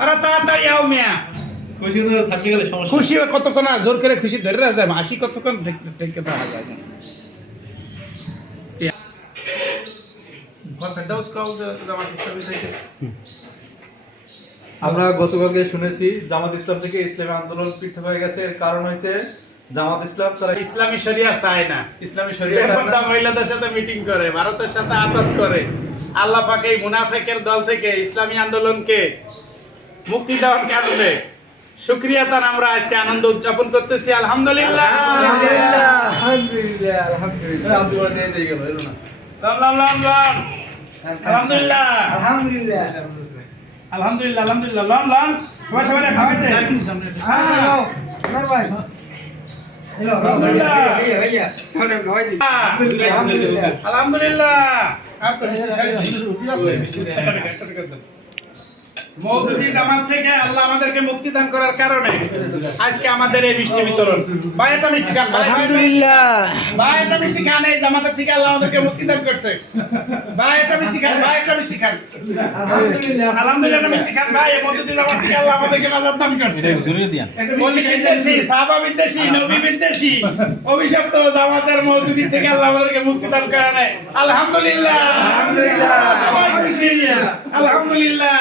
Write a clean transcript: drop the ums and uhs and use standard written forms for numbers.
আরে তাড়াতাড়ি আও মিয়া। খুশি তো থাকতে গেলে সমস্যা। খুশি কতক্ষণ জোর করে খুশি ধরে রাখা যায়, হাসি কতক্ষণ ঠেকে পাওয়া যায় না। আমরা গতকালকে শুনেছি জামাত ইসলাম থেকে ইসলামী আন্দোলন পৃথক হয়ে গেছে। এর কারণ হয়েছে জামাত ইসলাম তারা ইসলামী শরিয়া চায় না, ইসলামী শরিয়া চায় না। মহিলাদের সাথে মিটিং করে, ভারতের সাথে আতাত করে। আল্লাহ পাক এই মুনাফিকের দল থেকে ইসলামী আন্দোলনকে মুক্তি দেওয়ার কারণে শুকরিয়া তার আমরা আজকে আনন্দ উদযাপন করতেছি। আলহামদুলিল্লাহ আলহামদুলিল্লাহ আলহামদুলিল্লাহ আব্দুল্লাহ দিয়ে গেল এলো না। আলহামদুলিল্লাহ আলহামদুলিল্লাহ আলহামদুলিল্লাহ আলহামদুলিল্লাহ লন লন সবাই সবাই খাওয়াইতে হ্যালো আমার ভাই হ্যালো আলহামদুলিল্লাহ ভাইয়া ভাইয়া তোরে খাওয়াই দি আলহামদুলিল্লাহ মওদুদি জামাত থেকে আল্লাহ আমাদেরকে মুক্তি দান করার কারণে আজকে আমাদের এই মিষ্টি বিতরণ। ভাই একটা মিষ্টি খান, আলহামদুলিল্লাহ ভাই একটা মিষ্টি খান, এই জামাতের থেকে আল্লাহ আমাদেরকে মুক্তি দান করছে। ভাই একটা মিষ্টি খান, ভাই একটা মিষ্টি খান, আলহামদুলিল্লাহ আলহামদুলিল্লাহ একটা মিষ্টি খান। ভাই এই মওদুদি জামাত থেকে আল্লাহ আমাদেরকে নাজাত দান করছে। অলি বিদ্বেষী, সাহাবা বিদ্বেষী, নবী বিদ্বেষী, অভিশপ্ত জামাতের মওদুদি থেকে আল্লাহ আমাদেরকে মুক্তি দান করানে আলহামদুলিল্লাহ। আলহামদুলিল্লাহ। সবাই খুশি, আলহামদুলিল্লাহ।